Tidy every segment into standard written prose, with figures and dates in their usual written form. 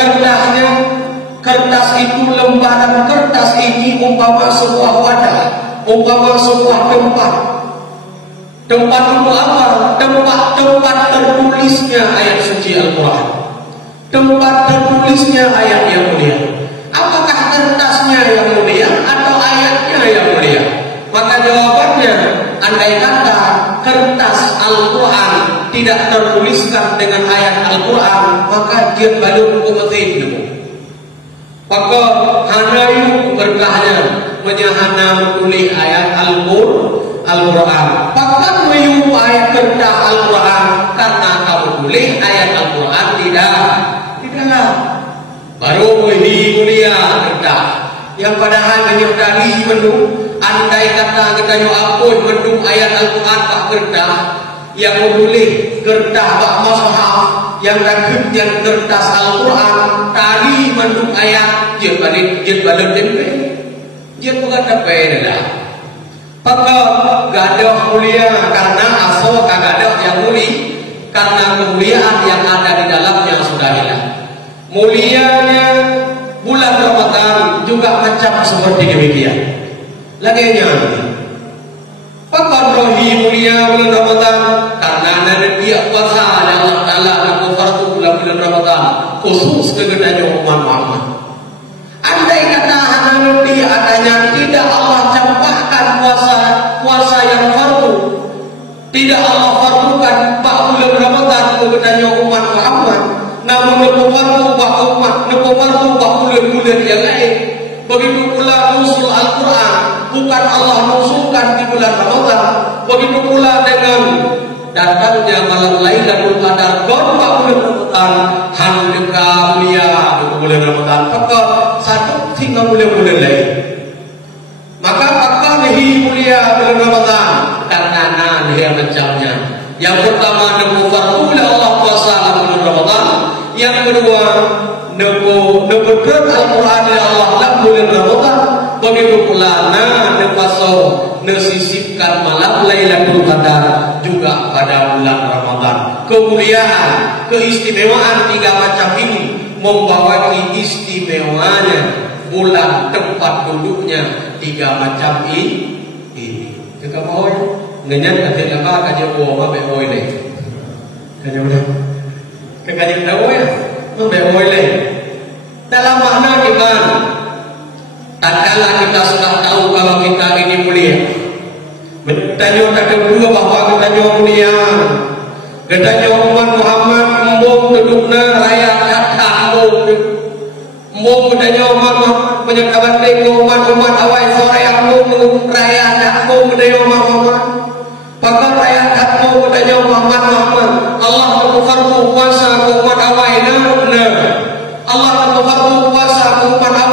kertasnya, kertas itu, lembaran kertas ini umpama sebuah wadah, umpama sebuah tempat. Tempat untuk apa? Tempat tertulisnya ayat suci Al-Quran, tempat tertulisnya ayat yang mulia. Apakah kertasnya yang mulia atau ayatnya yang mulia? Maka jawabannya, andai kata kertas Al-Quran tidak tertuliskan dengan ayat Al-Quran, maka dia balun kumatin. Maka hanayu berkahnya menyahana menulis ayat Al-Quran. Bahkan meyu ayat kertas Al-Quran karena kamu tulis ayat Al-Quran tidaklah. Baru mulia kertas yang padahal menyedari mendung. Andai kata kita nyuapun mendung ayat Al-Quran pak kertas yang menulis kertas pak mushaf yang rakitnya kertas Al-Quran tadi mendung ayat dia balik tempe dia bukan tempe dah. Maka gadah mulia karena asal kagadah yang mulia, karena kemuliaan yang ada di dalamnya sudah hilang. Mulianya bulan Ramadan juga macam seperti demikian. Laginya, Pakai rohi mulia bulan Ramadan karena ada dia puasa Allah Taala nak fardu bulan Ramadan khusus kegenanya umat Muhammad. Andai kata nanti adanya tidak Allah campakkan puasa yang fardu, tidak Allah fardukan bulan Ramadan kegenanya umat Muhammad, namun nepo fardu bulan-bulan yang lain. Begitu pula nusul Al-Quran, bukan Allah nusulkan di bulan Ramadan. Begitu pula dengan datangnya malam Lailatul Qadar bulan Ramadan, handeka mulia di bulan Ramadan. Maka satu tinggal bulan-bulan lain. Maka nehi mulia bulan Ramadan karena yang macamnya. Yang pertama nepo fardu Allah puasa bulan Ramadan. Yang kedua nepo Al-Quran Allah bulan Ramadan. Begitu pula nesisipkan malam Lailatul Qadar juga pada bulan Ramadan. Kemuliaan, keistimewaan tiga macam ini membawa istimewanya bulan tempat duduknya tiga macam ini. Jika mau ngenyan katanya apa kaji uang be oile. Kaji udah. Kaji tahu ya, be oile. Dalam makna gimana? Tatkala kita sudah tahu kalau kita ini mulia, bertanya tak kedua bahwa kita mulia, bertanya umat Muhammad embung dudukna raya kata embung bertanya umat penyekaban dengan umat awal sore embung raya kata bertanya umat Muhammad, bahkan raya kata bertanya Muhammad Allah berfardu puasa umat awal benar. Allah berfardu puasa umat awal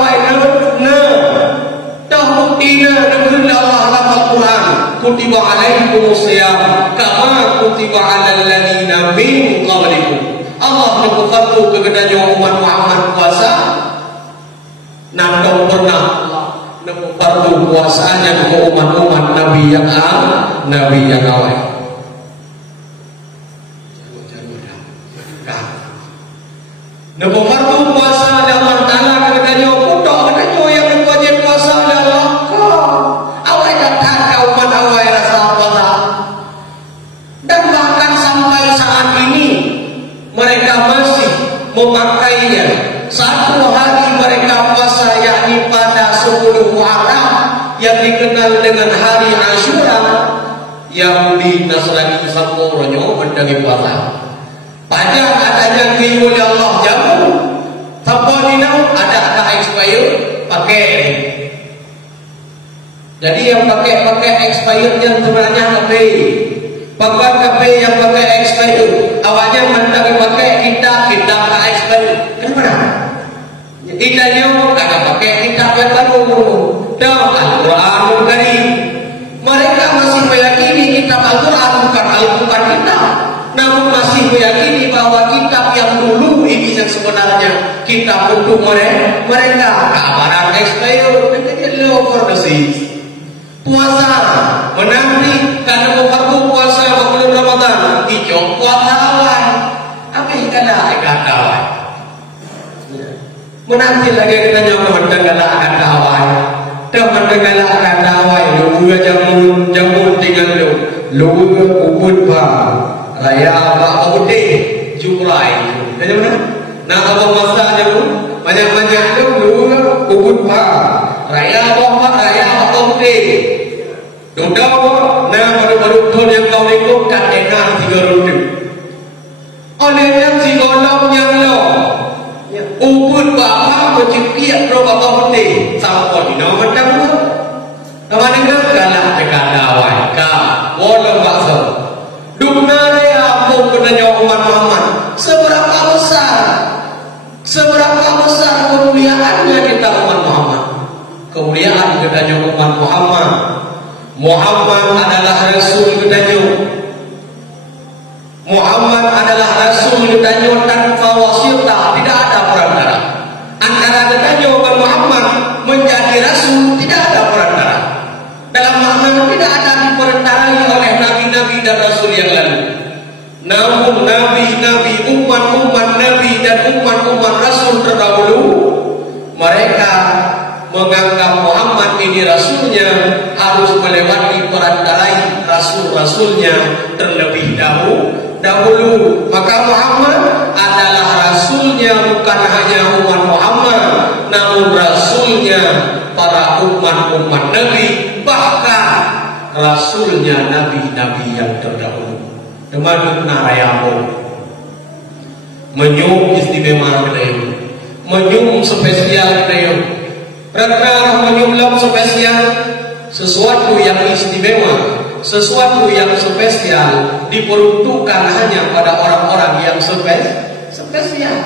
kutiba alaikumus syiyam kama kutiba alal ladzina min qablikum. Allah berfardu kegenanya umat Muhammad puasa. Nak pernah berfardu puasanya ke umat-umat Nabi yang awal. Nak berfardu puasa Allah Taala kegenanya putok kegenanya yang wajib puasa Allah. Memakainya satu hari mereka puasa yakni pada 10 Muharram yang dikenal dengan hari Asyura. Yahudi Nasrani sampurnya mendangi puasa. Pajak adanya ki oleh Allah jamu. Tapanina ada expired pakai. Jadi yang pakai expired yang sebenarnya kafe. Bahkan kafe yang pakai expired awalnya mendangi pakai kita tak expired. Kenapa? Kitanya kagak pakai kitab yang baru. Dah Al-Quranul Karim. Mereka masih meyakini kitab Al-Quran bukan kitab, namun masih meyakini bahwa kitab yang dulu ini yang sebenarnya kitab untuk mereka. Kabaran expired menjadi over the seas. Puasa menanti karena fardu puasa bulan Ramadan. Hijau puasa awal. Apa yang kata awal? Menanti lagi kita nyoba mendengarkan dawai. Dan mendengarkan dawai. Lu jamun tinggal lu ubud pa raya apa ude jumrai. Jadi mana? Nah abang masa jamu banyak lu ubud pa raya apa ude. Duduk nah baru tuh yang kau ikut kan enak 3 roda. Oleh yang si golong yang lo ubud bapa bercepiak pro bapa putih sampai di nama macam tu. Nama negara kalah dekat dawai ka walau bakso. Duna raya pun kenanya umat Muhammad. Seberapa besar kemuliaannya kita umat Muhammad. Kemuliaan kenanya umat Muhammad. Muhammad adalah Rasul kedanyo. Muhammad adalah Rasul kedanyo tanpa wasita, tidak ada perantara. Antara kedanyo dan Muhammad menjadi Rasul tidak ada perantara. Dalam makna tidak ada diperantarai oleh nabi-nabi dan Rasul yang lalu. Namun nabi-nabi, umat-umat nabi dan umat-umat Rasul terdahulu, mereka menganggap Muhammad ini Rasulnya harus melewati perantarai Rasul-Rasulnya terlebih dahulu. Maka Muhammad adalah Rasulnya bukan hanya umat Muhammad, namun Rasulnya para umat-umat Nabi, bahkan Rasulnya Nabi-Nabi yang terdahulu. Teman narayamu menyum istimewa kedayu, menyum spesial kedayu. Karena menyulam spesial sesuatu yang istimewa, sesuatu yang spesial diperuntukkan hanya pada orang-orang yang spesial.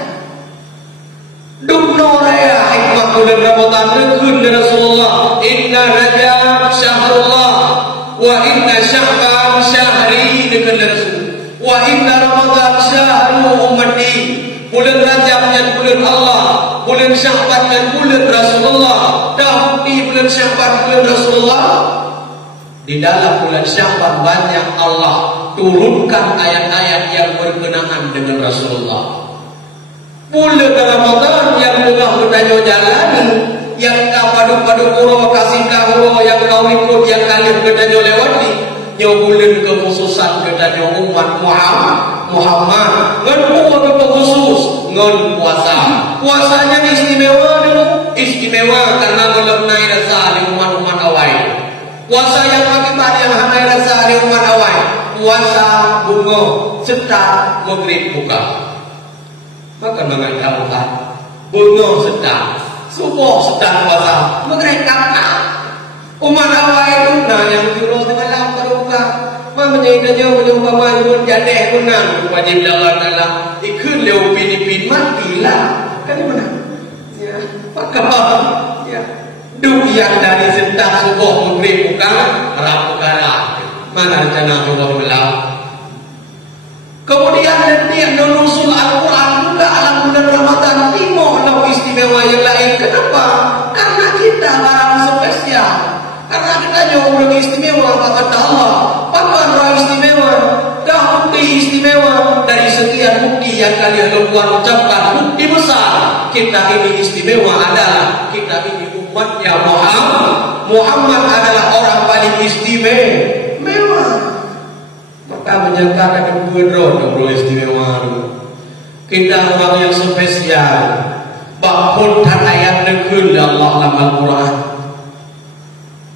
Dukno raya hikmah bulan Ramadan nekun Rasulullah. Inna Rajab syahrullah wa inna Sya'ban syahri nekun Rasul. Wa inna Ramadan syahru ummati. Bulan Rajab dan bulan Allah, bulan Sya'ban dan bulan Rasulullah. Dahulu bulan Sya'ban bulan Rasulullah. Di dalam bulan Sya'ban banyak Allah turunkan ayat-ayat yang berkenaan dengan Rasulullah. Bulan Ramadan yang tengah bertanya jalani, yang kau padu-padu kuro kasih kau yang kau ikut yang kalian bertanya lewati. Yang bulan kekhususan bertanya umat Muhammad ngan khusus ngan puasanya istimewa karena melemnai rasa di umat awal. Puasa yang akibat yang hanai rasa di umat awal, puasa bunga serta maghrib buka. Maka mengatakan bunga sedang subuh sedang puasa maghrib kata umat awal itu nah yang dulu malam berbuka menjadinya menyumbang pun jadeh menang wajib dalam ikut leu pin matilah kan mana ya maka ya dukian dari sentak subuh maghrib bukan perkara mana rencana subuh malam. Kemudian nanti nusul Al-Quran juga alam bulan Ramadan timo lau istimewa yang lain. Kenapa? Karena kita barang spesial. Karena kita jauh lebih istimewa kata Allah. Bahkan roh istimewa, bukti istimewa dari sekian bukti yang kalian keluar ucapkan. Bukti besar kita ini istimewa adalah kita ini umatnya Muhammad. Muhammad adalah orang paling istimewa. Maka menyangkakan kedua istimewa. Kita orang yang spesial. Bahkan ayat negeri Allah dalam Al-Quran.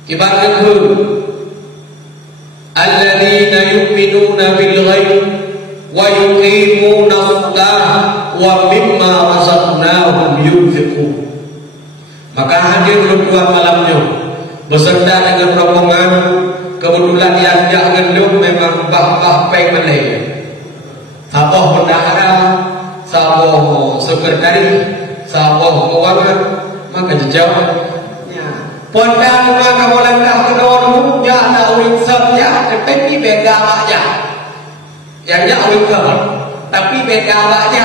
Ibarat alladzina yu'minuna bil ghaib wa yuqimuna shalah wa mimma razaqnahum yunfiqun. Maka hadir keluar malamnya beserta dengan rombongan. Kebetulan yang jangan memang bah pengen saboh bendahara, saboh sekretari, saboh keuangan, maka dijawab Pondang maka molangkah kedormu ya ada ulit sabya tapi beda aja. Yang ya ulit kabar tapi beda aja.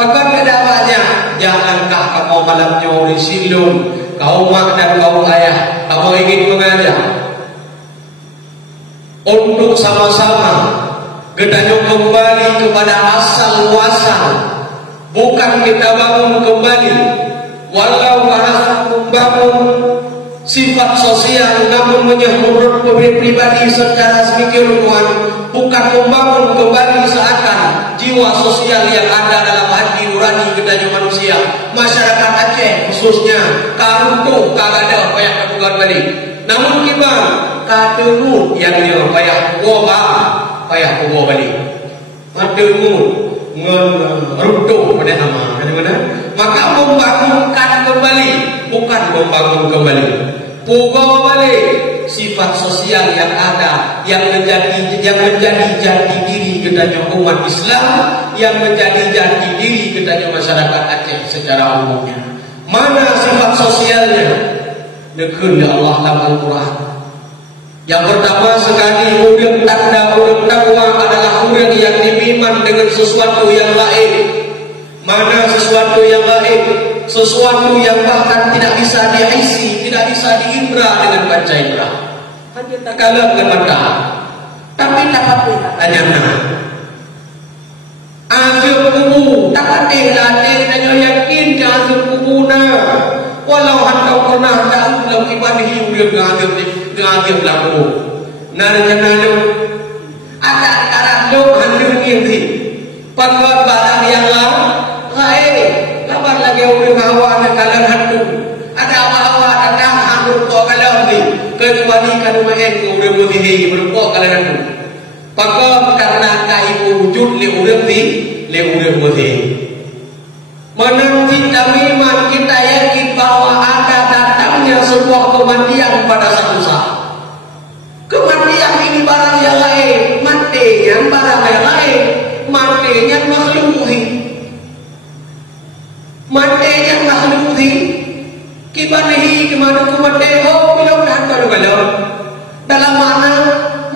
Pekan beda aja. Jangankah kamu malam nyori silun kau mak dan kau ayah kamu ingin mengajak untuk sama-sama kita kembali kepada asal muasal. Bukan kita bangun kembali walau bahasa membangun sifat sosial namun menyemurut pribadi secara sedikit rumuhan, bukan membangun kembali seakan jiwa sosial yang ada dalam hati nurani kedanya manusia. Masyarakat Aceh khususnya karuntu kagada payah kebukan balik. Namun kita kademu yang dia payah kuwa payah kuwa balik. Mademu ngeruntuh pada nama mana? Maka membangunkan kembali, bukan membangun kembali. Pukul balik sifat sosial yang ada, yang menjadi jati diri kedanya umat Islam, yang menjadi jati diri kedanya masyarakat Aceh secara umumnya. Mana sifat sosialnya? Nekun ya Allah dalam Al-Quran. Yang pertama sekali, urang tanda urang takwa adalah urang yang beriman dengan sesuatu yang gaib. Mana sesuatu yang gaib? Sesuatu yang bahkan tidak bisa diisi, tidak bisa diindra dengan panca indera. Hanya tak kalah dengan mata, tapi dapat hanya azab kubu, dapat latih dan yakin ke azab kubu na. Walau hendak pernah tahu dalam ibadah hidup ngazab laku. Nana ada arah dok handung ini. Pangkat barang yang kabar lagi urang hawa na kalan handung. Ada hawa datang handung ko kalam ni. Kecuali kan maen ko urang mutihi berpo kalan handung. Pangkat karena kai wujud le urang ni le urang mutihi. Menurut kita iman, kita yakin bahwa ada datangnya sebuah kematian pada satu saat. Kematian ini barang yang lain, matinya barang yang lain, matinya makhluk hidup. Matinya makhluk hidup. Kibanahi kemana kumati ho bilang hantar kalau dalam mana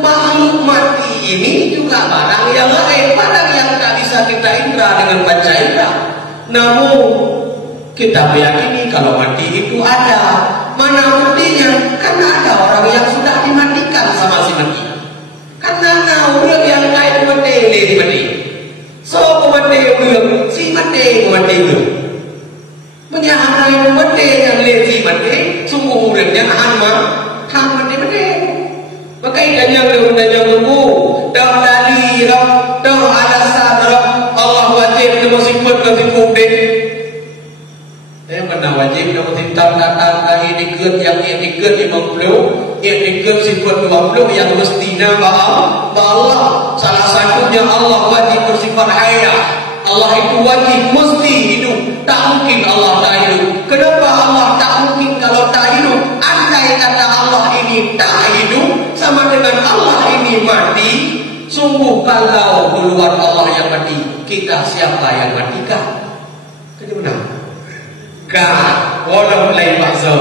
makhluk mati ini juga barang yang lain, barang yang tak bisa kita indra dengan panca indra. Namun kita meyakini kalau mati itu ada. Mana buktinya? Karena ada orang yang sudah dimatikan sama si mati. Karena orang yang kait mati le mati. So mati orang si mati itu. Menyahanai mati yang le si mati. Sungguh orangnya han mati. Maka ikannya leundanya mengu. Dah tadi dah ada sadar Allah wajib nama sifat kasih kubik. Saya pernah wajib nama sifat datang dikut yang dikut 50, dikut sifat 20 yang mestinya Allah. Salah satunya Allah wajib bersifat haya. Allah itu wajib mesti hidup. Tak mungkin Allah tak hidup. Kenapa Allah tak mungkin kalau tak hidup? Andai kata Allah ini tak hidup sama dengan Allah ini mati. Sungguh kalau keluar Allah yang mati, kita siapa yang matikan? Bagaimana? Walau lain bahasa.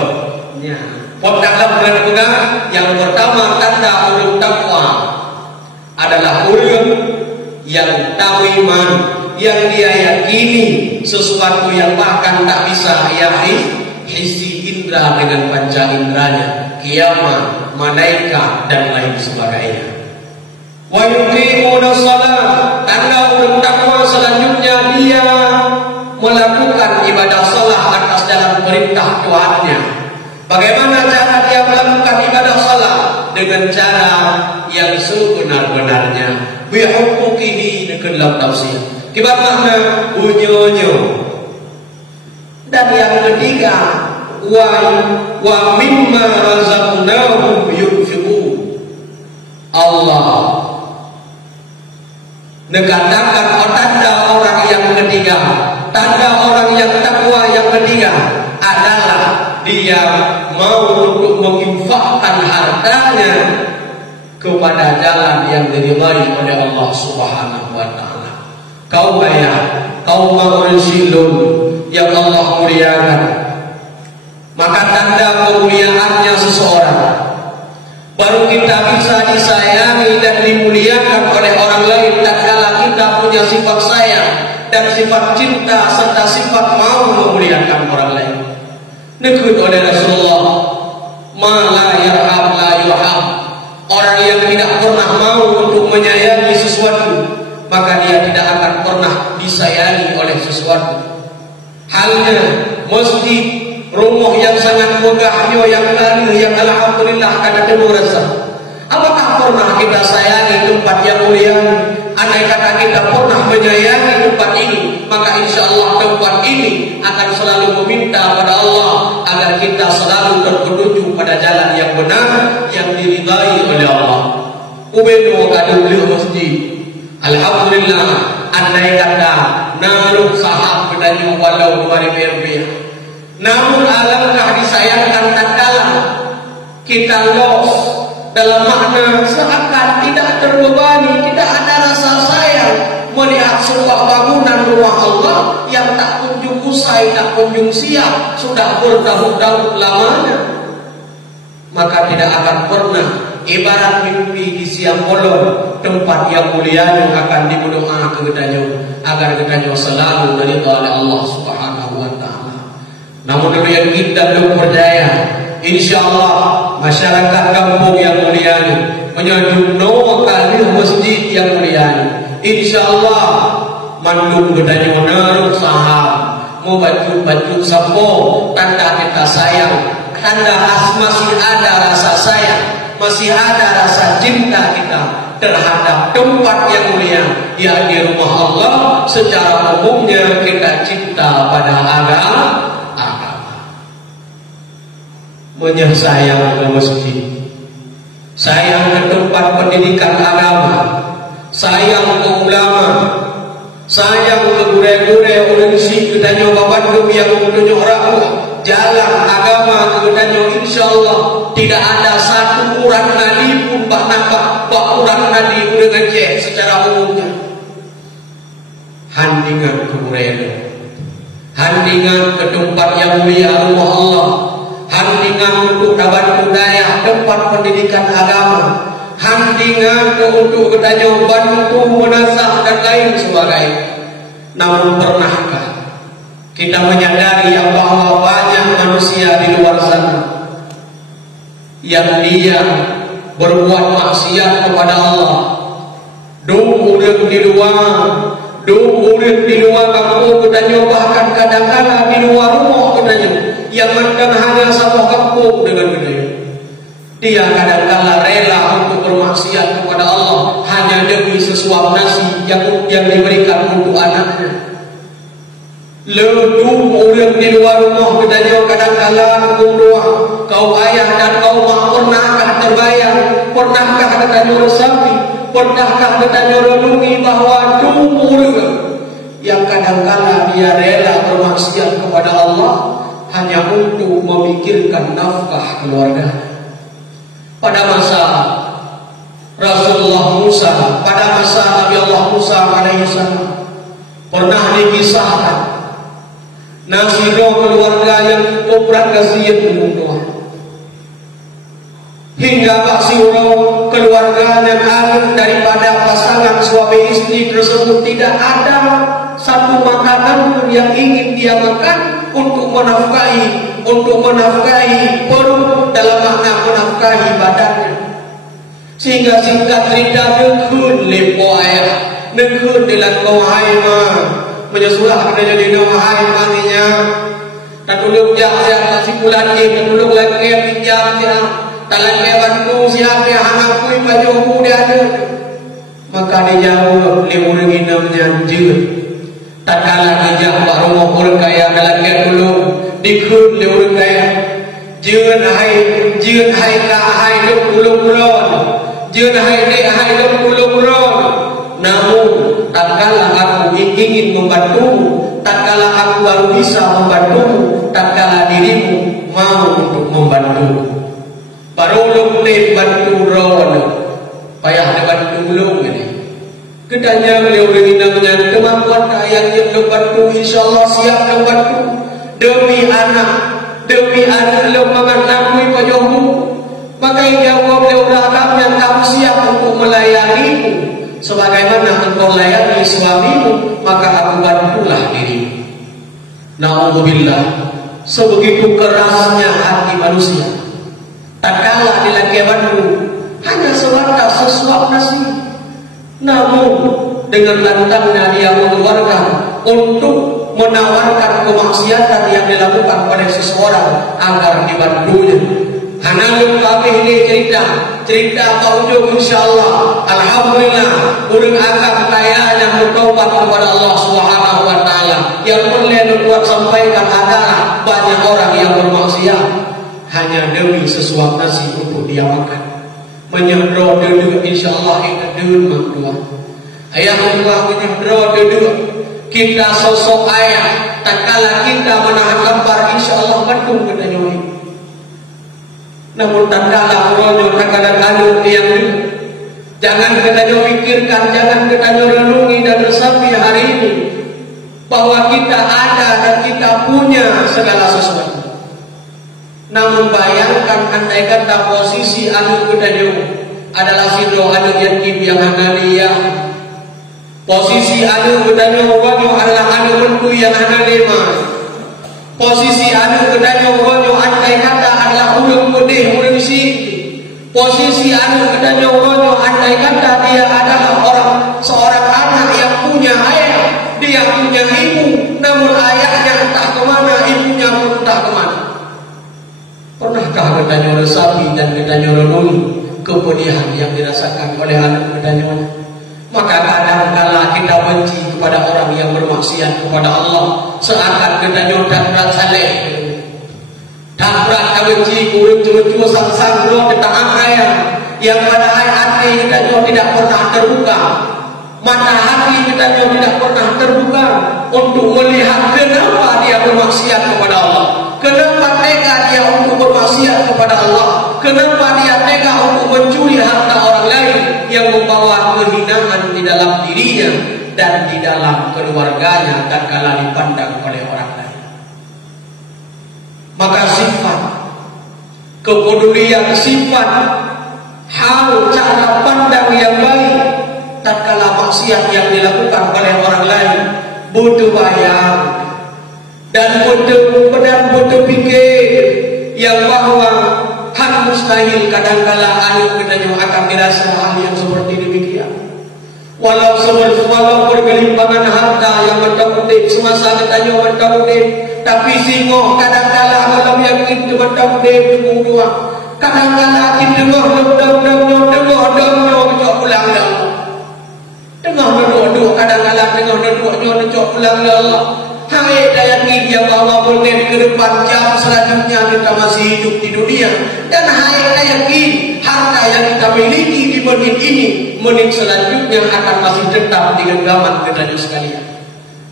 Dalam benar-benar yang pertama tanda orang takwa adalah orang yang tahu iman, yang dia yakini sesuatu yang bahkan tak bisa hisi indra dengan panca indranya, kiamat, malaikat dan lain sebagainya. Wa yuqimuna shalah, tanda orang takwa selanjutnya dia melakukan ibadah salat atas dalam perintah Tuhannya. Bagaimana cara dia melakukan ibadah salat? Dengan cara yang sebenar-benarnya. Bihuquqihi dengan tafsir. Kibat makna unyo-unyo. Dan yang ketiga, wa mimma razaqnahum yunfiqun. Allah nekatakan tanda orang yang ketiga, tanda orang yang takwa yang ketiga adalah dia mau untuk menginfakkan hartanya kepada jalan yang diridhai oleh Allah Subhanahu wa taala. Kaum bayar, kaum manusilun yang Allah muliakan. Maka tanda kemuliaannya seseorang baru kita bisa disayangi dan dimuliakan oleh orang lain tatkala kita punya sifat sayang dan sifat cinta serta sifat mau memuliakan orang lain. Nekut oleh Rasulullah, ma la yarham la yurham. Orang yang tidak pernah mau untuk menyayangi sesuatu, maka dia tidak akan pernah disayangi oleh sesuatu. Halnya mesti yo yang lalu yang alhamdulillah kada temu rasa. Apakah pernah kita sayangi tempat yang mulia? Andai kata kita pernah menyayangi tempat ini, maka insya Allah tempat ini akan selalu meminta pada Allah agar kita selalu terpenuju pada jalan yang benar, yang diridai oleh Allah. Ubenu kada beliau masjid. Alhamdulillah, andai kata naruh saham kedanyu walau 2.000 rupiah. Namun alangkah disayangkan tatkala kita los dalam makna seakan tidak terbebani, tidak ada rasa sayang melihat sebuah bangunan rumah Allah yang tak kunjung usai, tak kunjung siap, sudah bertahun-tahun lamanya. Maka tidak akan pernah ibarat mimpi di siang bolong, tempat yang mulia yang akan diberdoa kepadanya agar kepadanya selalu diridhai oleh Allah Subhanahu wa taala. Namun demikian kita belum percaya, insyaallah masyarakat kampung yang mulia ini menyanjung nama kali masjid yang mulia ini. Insyaallah mandung kepadanya naruh saham, mau baju sapo, tanda kita sayang, tanda masih ada rasa sayang, masih ada rasa cinta kita terhadap tempat yang mulia, yakni rumah Allah. Secara umumnya kita cinta pada agama, menyayang ke masjid, sayang ke tempat pendidikan agama, sayang ke ulama, sayang ke gure-gure ulun si kedanyo babandum yang tunjuk rapuh jalan agama kedanyo. Insyaallah tidak ada satu kurang nadi pun bak nampak bak kurang nadi dengan cek secara umumnya. Handingan ke gure, handingan ke tempat yang mulia rumah Allah, handingan untuk dapat budaya tempat pendidikan agama, handingan untuk kedanyo bantu menasah dan lain sebagainya. Namun pernahkah kita menyadari bahwa banyak manusia di luar sana yang dia berbuat maksiat kepada Allah, urip di luar kampung kedanyo, bahkan kadang-kadang di luar rumah kedanyo, yang makan hanya satu kampung dengan kedanyo. Dia kadang-kadang rela untuk bermaksiat kepada Allah hanya demi sesuap nasi yang diberikan untuk anaknya. Ledum orang di luar rumah kedanyo kadang-kadang berdoa, kau ayah dan kau mak pernahkah terbayang, pernahkah kedanyo resapi, pernahkah kedanyo renungi bahwa umur yang kadang-kadang dia rela bermaksiat kepada Allah hanya untuk memikirkan nafkah keluarga. Pada masa Rasulullah Musa, pada masa Nabi Allah Musa alaihissalam, pernah dikisahkan nasibnya keluarga yang koprak kasihan menunggu hingga Pak Siro keluarga yang alim daripada pasangan suami istri tersebut tidak ada satu makanan pun yang ingin dia makan untuk menafkahi perut, dalam makna menafkahi badannya. Sehingga singkat cerita nekun lepo ayah, nekun dilan kau haima menyesulah kepada jadi nama haima ninya. Tatulung jahya si bulan ini, tatulung lagi pinjam dia, talan bantu siapa yang anakku bajuku dia ada. Maka dia jawab lemur namanya jil. Tatkala dijak rumah orang kaya dalam dulu dikut orang kaya jeun hai ka hai dok ulun jeun hai dok ulun. Namun tatkala aku ingin membantu, tatkala aku baru bisa membantu, tatkala dirimu mau untuk membantu, baru ulun bantu ron payah bantu ulun ini. Kedanya beliau dengan kemampuan yang dia membantu, insyaallah siap membantu demi anak lo mengenangui pajomu. Maka jawab beliau datang yang kamu siap untuk melayanimu sebagaimana engkau layani suamimu, maka aku bantulah dirimu. Na'udzubillah, sebegitu kerasnya hati manusia. Tatkala dilakukan hanya sebatas sesuap nasi, namun dengan lantangnya dia mengeluarkan untuk menawarkan kemaksiatan yang dilakukan oleh seseorang agar dibantunya. Hanalun kami ini cerita ujung insyaallah. Alhamdulillah urang agak kaya yang bertobat kepada Allah Subhanahu wa taala. Yang perlu buat sampaikan adalah banyak orang yang bermaksiat hanya demi sesuap nasi untuk dia makan. Menyedro duduk insyaallah itu duduk dua. Ayah Allah menyedro duduk. Kita sosok ayah tak kala kita menahan lembar insyaallah bandung kena nyoi. Namun tak kala meronyo tak kadang-kadang yang duduk. Jangan kita pikirkan, jangan kita renungi dan resapi hari ini bahwa kita ada dan kita punya segala sesuatu. Namun bayangkan andai kata posisi anu kedanyo adalah sidro anu yatim yang hanaliyah. Posisi anu kedanyo ronyo adalah anu mentu yang hanalema. Posisi anu kedanyo ronyo andai kata adalah ulung mudih ulung siki. Posisi anu kedanyo ronyo andai kata dia adalah seorang anak yang punya ayah, dia punya ibu, namun ayahnya entah kemana, ibunya pun entah kemana. Pernahkah kita resapi dan kita renungi kepedihan yang dirasakan oleh anak kita? Maka kadang-kala kita benci kepada orang yang bermaksiat kepada Allah, seakan kita tak berat saleh. Tak berat benci kurung cuma sang-sang belum kita angkaya yang pada hati kita tidak pernah terbuka. Mata hati kita tidak pernah terbuka untuk melihat kenapa dia bermaksiat kepada Allah. Kenapa tega dia untuk bermaksiat kepada Allah? Kenapa dia tega untuk mencuri harta orang lain yang membawa kehinaan di dalam dirinya dan di dalam keluarganya dan kala dipandang oleh orang lain? Maka sifat kepedulian, sifat hal cara pandang yang baik tatkala maksiat yang dilakukan oleh orang lain butuh bayang dan butuh pikir yang bahwa hal mustahil kadangkala anu kita akan dirasa hal yang seperti demikian. Walau bergelimpangan harta yang mendapat semasa kita mendapat, tapi singoh kadangkala malam yang itu mendapat dua. Kadangkala kita dengar pulang ya Allah. Dengar dua kadangkala dengar pulang ya Allah. Hai dayaki dia bawa boleh ke depan jam selanjutnya kita masih hidup di dunia. Dan hai dayaki harta yang kita miliki di menit ini, menit selanjutnya akan masih tetap di genggaman kita sekalian.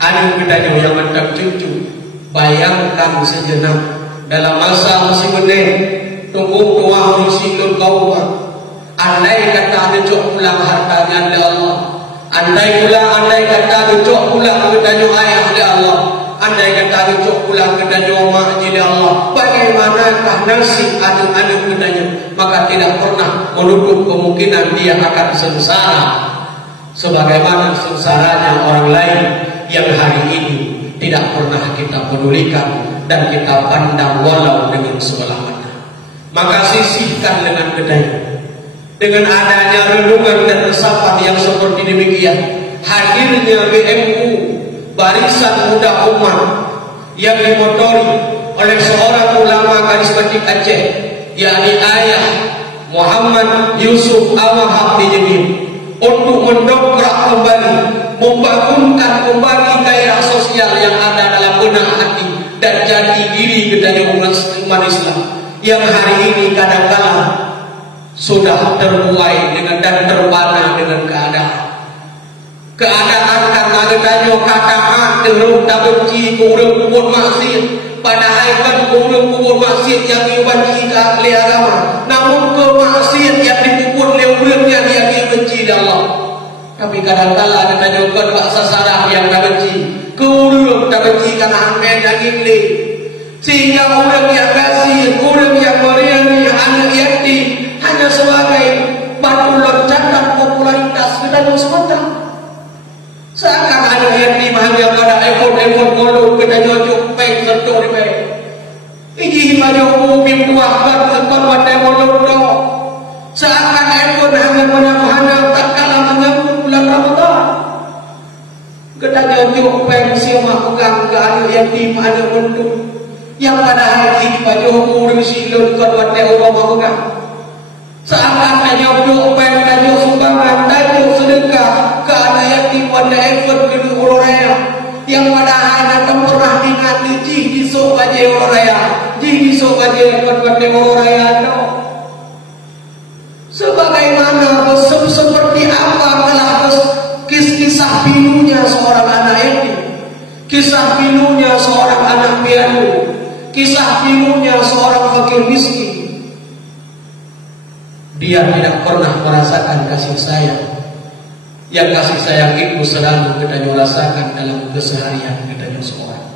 Anu kita yang mantap cucu. Bayangkan sejenak dalam masa masih menit tunggu tua musik kau. Andai kata ada cok pulang hartanya oleh Allah. Andai kata dicok pulang ke danyo ayah di Allah. Andai kata dicok pulang ke danyo mak di Allah. Bagaimanakah nasib anak-anak kedanya? Maka tidak pernah menutup kemungkinan dia akan sengsara sebagaimana sengsaranya orang lain yang hari ini tidak pernah kita pedulikan dan kita pandang walau dengan sebelah mata. Maka sisihkan dengan kedanya. Dengan adanya renungan dan resapan yang seperti demikian, hadirnya BMU Barisan Muda Umat yang dimotori oleh seorang ulama garis batik Aceh, yakni Ayah Muhammad Yusuf Al-Wahab Dijemir, untuk mendongkrak kembali, membangunkan kembali gairah sosial yang ada dalam benak hati dan jati diri kedaya umat Islam yang hari ini kadang-kala sudah terbuai dengan dan terbana dengan keadaan karena ditanya kataan dengan tak benci kurang kubur maksiat padahal kan kurang kubur maksiat yang dibenci ke ahli agama, namun kemaksiat yang dipukul oleh urangnya yang dibenci Allah. Tapi kadang-kala ditanya kan bahasa sarah yang tak benci kurang tak benci karena amen yang ingli sehingga orang yang kasih, orang yang meriani anak yatim hanya sebagai batu loncatan popularitas kita semata. Seakan ada yatim hanya pada ekor-ekor golong kita nyocok peng sentuh di peng. Iji maju umum buahkan tempat wadai golong do. Seakan ekor hanya mana tak kalah menyambut bulan Ramadan. Kita nyocok peng siapa pegang ke yatim anak bentuk yang pada hari pajoh urus silun kon wate orang mahukan saat tanya doa tanya sumbangan tanya sedekah ke anak yatim pada effort ke orang raya yang pada anak pernah ingat jih disok aja orang raya jih disok aja kon wate orang raya no. Sebagaimana seperti apa telah kisah pilunya seorang anak yatim, kisah pilunya seorang anak piatu, kisah pilunya seorang fakir miskin. Dia tidak pernah merasakan kasih sayang. Yang kasih sayang itu selalu kita rasakan dalam keseharian kita seorang.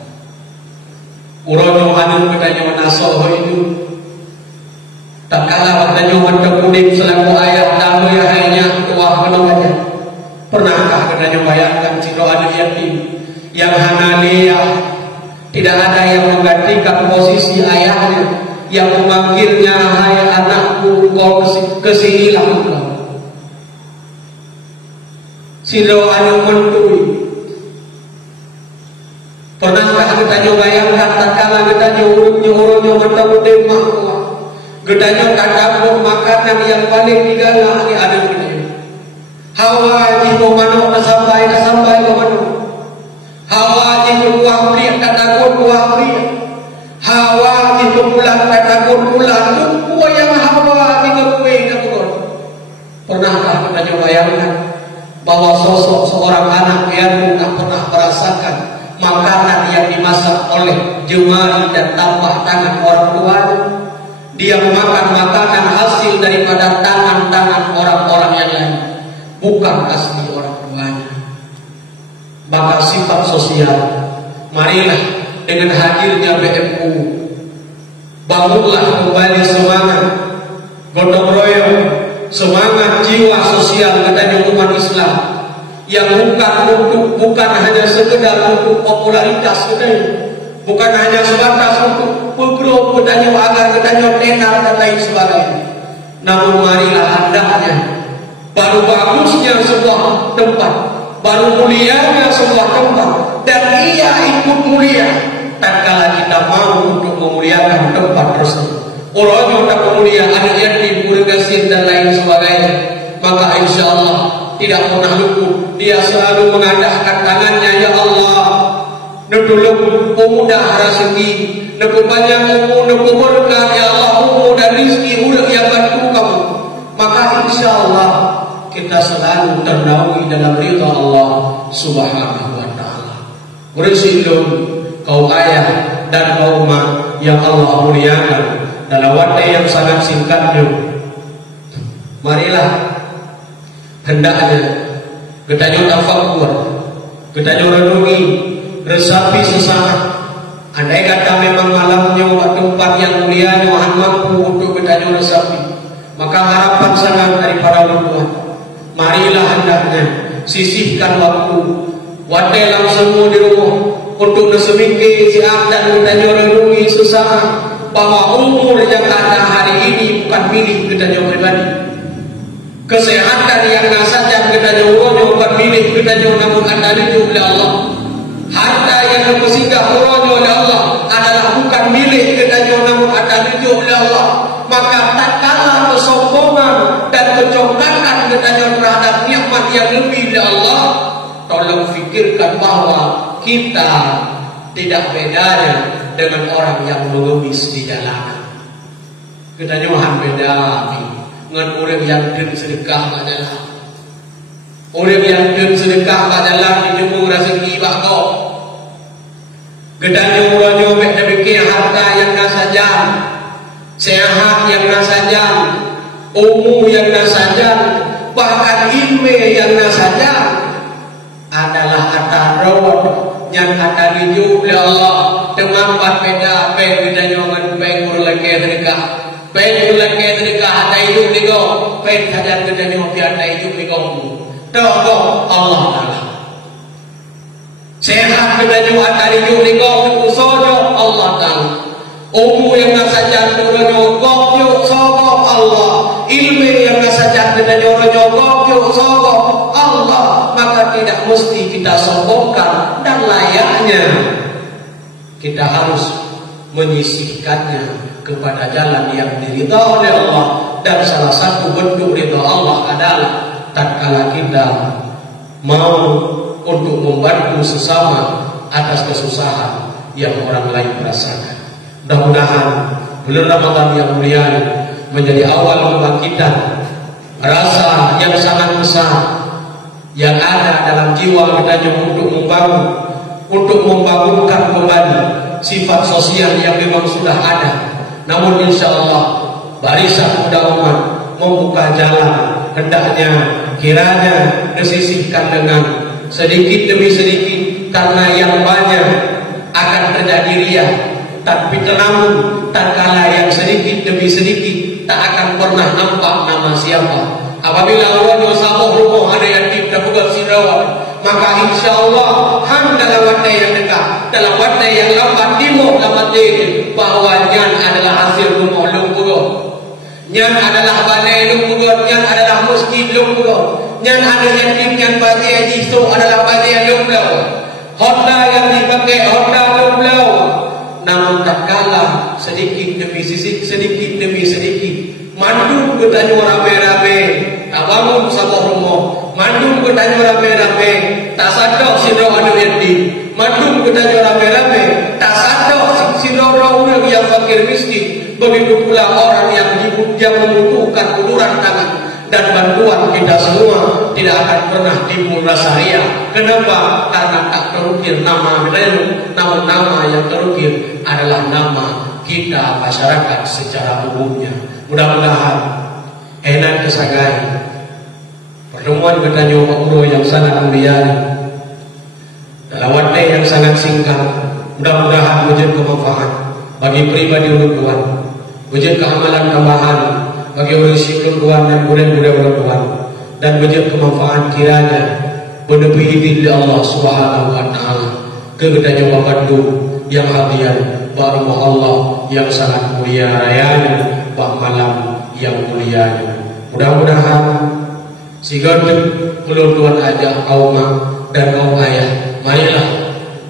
Urono anu kita nasoh itu. Tak kalah waktu bertekudik selaku ayat dalam ya hanya tua menawanya. Pernahkah kita bayangkan ciro anak yatim yang hanalia tidak ada yang menggantikan posisi ayahnya yang memanggilnya hai anakku kau kesinilah engkau. Ciro anak mentui. Pernahkah kita bayangkan tak kalah kita nyuruhnya bertekudik mahkuah. Gedanya kadang makanan yang paling digalah ni ada gedanya. Hawa di komano na sampai komano. Hawa di kuah priya kadang kuah priya. Hawa di pulang kadang pulang kuah yang hawa di kue kadang. Pernahkah kita bayangkan bahwa sosok seorang anak piatu tak pernah merasakan makanan yang dimasak oleh jemari dan tapak tangan orang tuanya? Dia memakan makanan hasil daripada tangan-tangan orang-orang yang lain, bukan asli orang tuanya. Maka sifat sosial, marilah dengan hadirnya BMU, bangunlah kembali semangat gotong royong, semangat jiwa sosial kita umat Islam yang bukan hanya sekedar untuk popularitas kita, bukan hanya sebatas untuk program bertanya agar bertanya tenar dan lain sebagainya. Namun marilah hendaknya baru bagusnya sebuah tempat, baru mulianya sebuah tempat, dan ia ikut mulia tatkala kita mau untuk memuliakan tempat tersebut. Orang yang tak mulia, anak yatim, kurgasir dan lain sebagainya, maka insya Allah tidak pernah luput. Dia selalu mengadahkan tangannya, ya Allah, nedulung pemuda rezeki, neku banyak umur, neku berkah, ya Allah, umur dan rizki udah yang bantu kamu. Maka insya Allah kita selalu ternaungi dalam ridha Allah Subhanahu wa Ta'ala. Bersilun kau ayah dan kau mak yang Allah muliakan dalam waktu yang sangat singkatnya. Marilah hendaknya kita tafakkur, kita renungi, resapi sesama. Andai kata memang malamnya tempat yang mulia Tuhan mampu untuk kita resapi, maka harapan sangat dari para ulama. Marilah hendaknya sisihkan waktu langsung di rumah untuk bersemingkir siap dan kita renungi sesama bahwa umur yang ada hari ini bukan milik kita pribadi. Kesehatan yang nasaja kita bukan milik kita namun ada oleh Allah. Harta yang bersinggah oleh Allah adalah bukan milik kita namun ada oleh Allah. Maka tak kalah kesombongan dan kecongkakan kita terhadap nikmat yang lebih dari Allah, tolong fikirkan bahwa kita tidak bedanya dengan orang yang mengemis di jalanan. Kita nyohan beda dengan orang yang den sedekah adalah orang yang den sedekah adalah dijemur rezeki bakau. Gedanya orang nyobek demikian harta yang nasajan, sehat yang nasajan, umum yang nasajan, bahkan ilmu yang nasajan adalah ataron yang ada dijuk oleh Allah. Tempat beda kita nyoman pengur lagi sedekah, pengur lagi sedekah ada hidup di kau, pen saja kita nyoman ada hidup di kau. Tahu Allah Taala. Sehat kita nyoman ada hidup di kau, usodo Allah Taala. Umur yang nasajan kita nyogok yuk sobok Allah, ilmu yang nasajan kita nyogok yuk sobok Allah. Maka tidak mesti kita sombongkan, dan layaknya kita harus menyisihkannya kepada jalan yang diridhai oleh Allah. Dan salah satu bentuk ridha Allah adalah tatkala kita mau untuk membantu sesama atas kesusahan yang orang lain merasakan. Mudah-mudahan bulan Ramadan yang mulia menjadi awal kebangkitan rasa yang sangat besar yang ada dalam jiwa kita untuk membangun, untuk membangunkan kembali sifat sosial yang memang sudah ada. Namun insya Allah barisan muda umat membuka jalan, hendaknya kiranya disisihkan dengan sedikit demi sedikit, karena yang banyak akan terjadi riya. Tapi namun tatkala yang sedikit demi sedikit tak akan pernah nampak nama siapa. Apabila Allah sabah rumah ada yang tidak bukan sirawat, maka insya Allah dalam waktu yang dekat, dalam waktu yang lambat timur lambat ini, bahwa nyan adalah hasil rumah lumpuh, nyan adalah balai lumpuh, nyan adalah masjid lumpuh, nyan ada yatim yang bagai jisu adalah bagai lumpuh, Honda yang dipakai Honda lumpuh. Namun tatkala sedikit demi sedikit mandung bertanya rame-rame, tak bangun sama rumah, mandung bertanya rame-rame, tak sadar siro anu yatim, mandung bertanya rame-rame, tak sadar siro orang yang fakir miskin. Begitu pula orang yang membutuhkan uluran tangan dan bantuan kita semua tidak akan pernah timbul rasa riya. Kenapa? Karena tak terukir nama mereka, namun nama yang terukir adalah nama kita masyarakat secara umumnya. Mudah-mudahan enak kesagai pertemuan bertanya umroh yang sangat mulia dalam waktu yang sangat singkat. Mudah-mudahan menjadi kemanfaat bagi pribadi Tuhan, menjadi keamalan tambahan bagi urusan Tuhan dan budak-budak Tuhan, dan menjadi kemanfaat kiranya menepi izin Allah Subhanahu wa taala kegedean membantu yang hadian baru Allah yang sangat mulia rayanya bah malam yang mulia. Mudah-mudahan sigadeg kelutuan aja kaum dan kaum ayah, marilah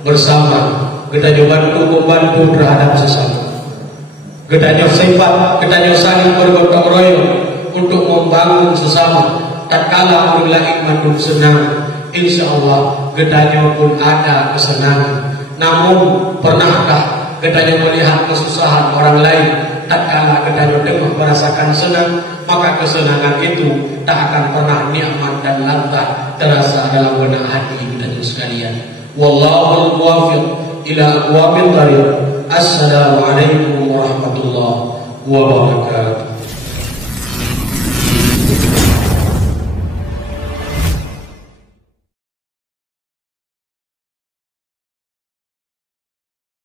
bersama kita membantu terhadap sesama. Kita sifat, kita saling bergotong royong untuk membangun sesama. Tatkala mulai iman senang, insya Allah kita pun ada kesenangan. Namun pernahkah kita melihat kesusahan orang lain? Tatkala kita tengah merasakan senang, maka kesenangan itu tak akan pernah nikmat dan lantah terasa dalam benak hati kita sekalian. Wallahul muwaffiq ila aqwamil thariq. Assalamualaikum warahmatullahi wabarakatuh.